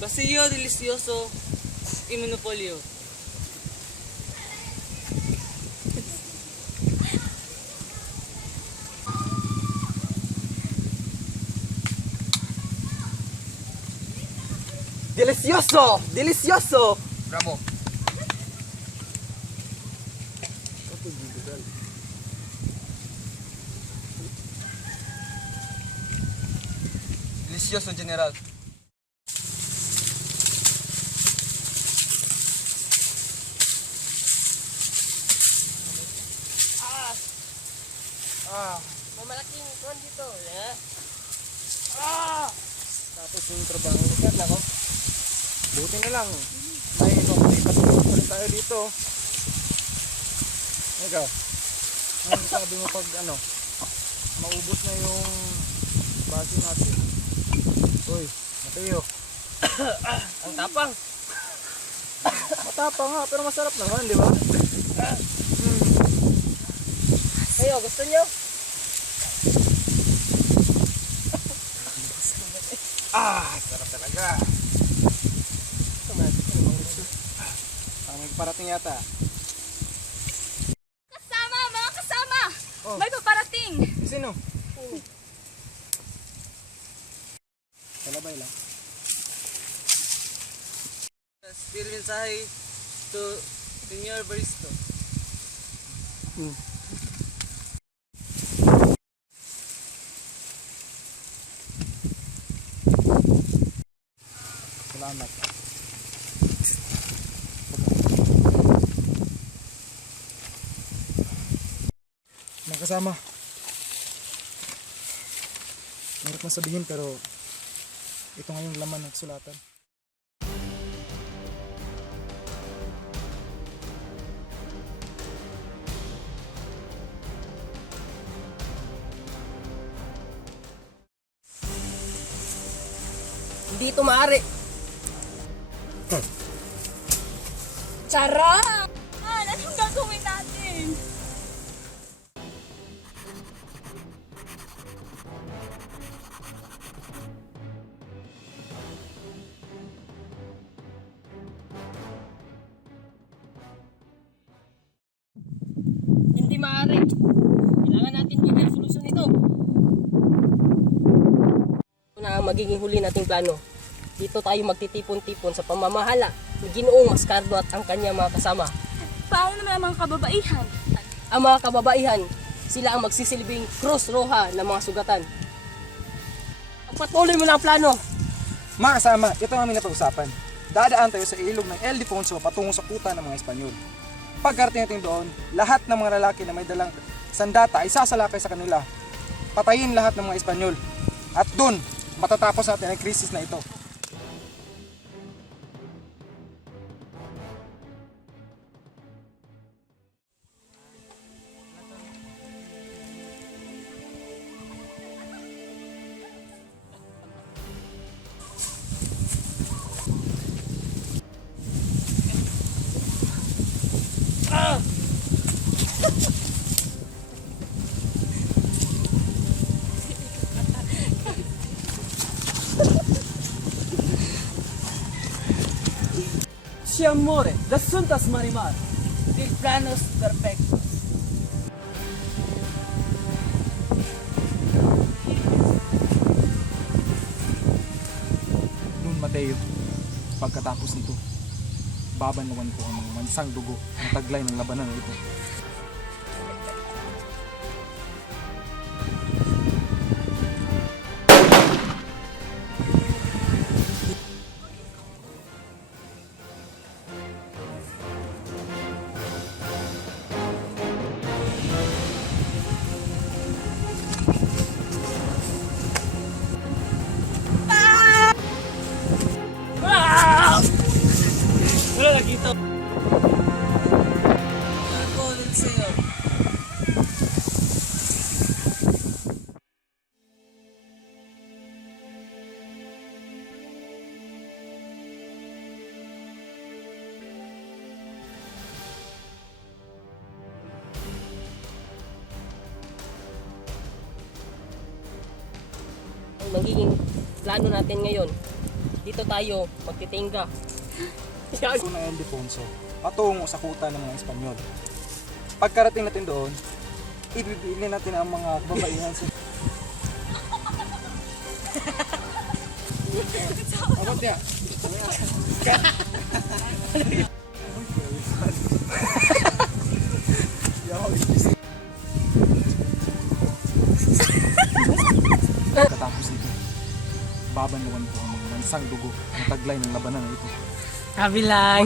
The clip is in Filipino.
Basilio delicioso y monopolio. Delicioso! Delicioso! Bravo. Delicioso, General. Mamalaking kuhan dito. Tapos yung trabaho ni Carla ko. Buti na lang. May patulong ulit tayo dito. Ikaw. Ano sabi mo pag maubos na yung base natin? Uy, Mateo. Ang tapang. Matapang nga, pero masarap naman, di ba? Kayo, gusto nyo? Sarap talaga. May parating yata. Kasama, mga kasama! Oh. May paparating! Sino? Kalabay lang. Spill mensahe to Senior Baristo. Salamat. Mga kasama. Meron na sabihin pero ito nga yung laman ng sulatan. Hindi ito maaari. Charot! Anong gagawin natin? Hindi maaari. Kailangan natin bigyan solusyon ito. Ito na ang magiging huli nating plano. Dito tayo magtitipon-tipon sa pamamahala ni Ginoong Mascardo at ang kanyang mga kasama. Paano naman ang mga kababaihan? Ang mga kababaihan, sila ang magsisilbing Cruz Roja ng mga sugatan. Patuloy mo na ang plano. Mga kasama, ito ang aming napag-usapan. Dadaan tayo sa ilog ng El Difonso patungo sa kuta ng mga Espanyol. Pagkarating natin doon, lahat ng mga lalaki na may dalang sandata ay sasalakay sa kanila. Patayin lahat ng mga Espanyol. At doon, matatapos natin ang krisis na ito. Si amore, das suntas marimar, il planos perfectos. Noon, Mateo, pagkatapos nito, babanlawan ko ang mansang dugo ng taglay ng labanan na ito. Wala nakita. Ako ulit sa'yo. magiging plano natin ngayon. Dito tayo magtitingga. Yan. So ng Ildefonso, patungo sa kuta ng mga Espanyol. Pagkarating natin doon, ibibili natin ang mga kababaihan sa... Abot niya. Katapos ito, babanlawan ko ang mga mansang dugo na taglay ng labanan na ito. Sabi lang.